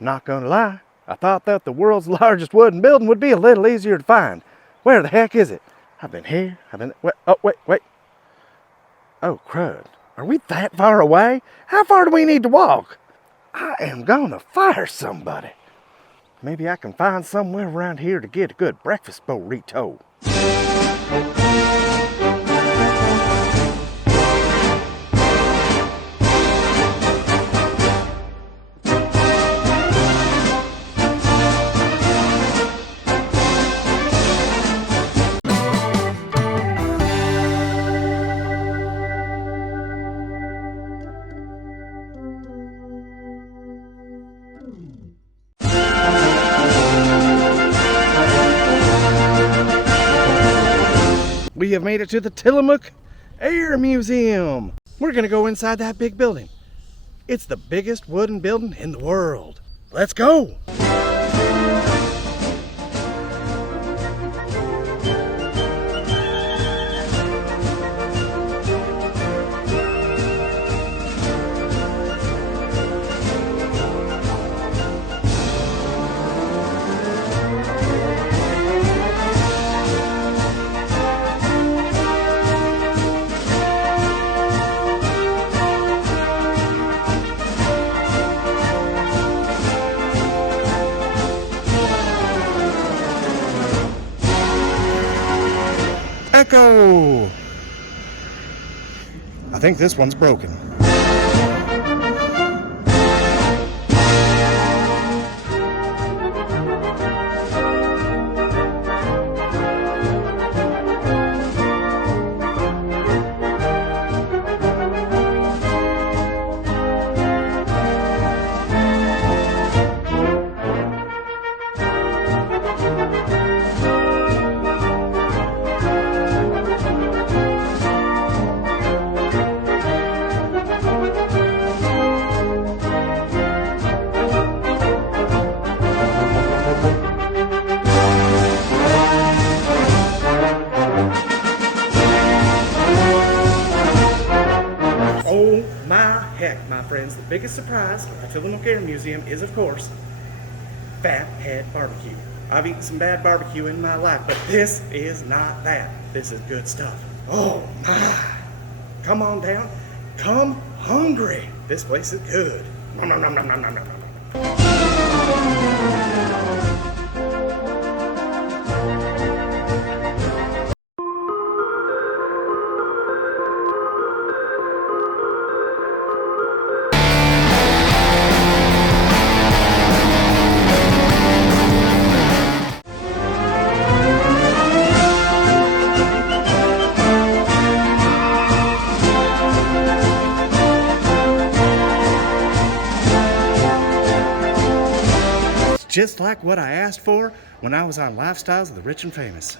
Not gonna lie, I thought that the world's largest wooden building would be a little easier to find. Where the heck is it? I've been here, wait. Oh, crud. Are we that far away? How far do we need to walk? I am gonna fire somebody. Maybe I can find somewhere around here to get a good breakfast burrito. We have made it to the Tillamook Air Museum. We're gonna go inside that big building. It's the biggest wooden building in the world. Let's go! Echo! I think this one's broken. Oh my heck, my friends, the biggest surprise at Tillamook Air Museum is, of course, Fat Head BBQ. I've eaten some bad barbecue in my life, but this is not that. This is good stuff. Oh my. Come on down. Come hungry. This place is good. Nom, nom, nom, nom, nom, nom, nom. Just like what I asked for when I was on Lifestyles of the Rich and Famous.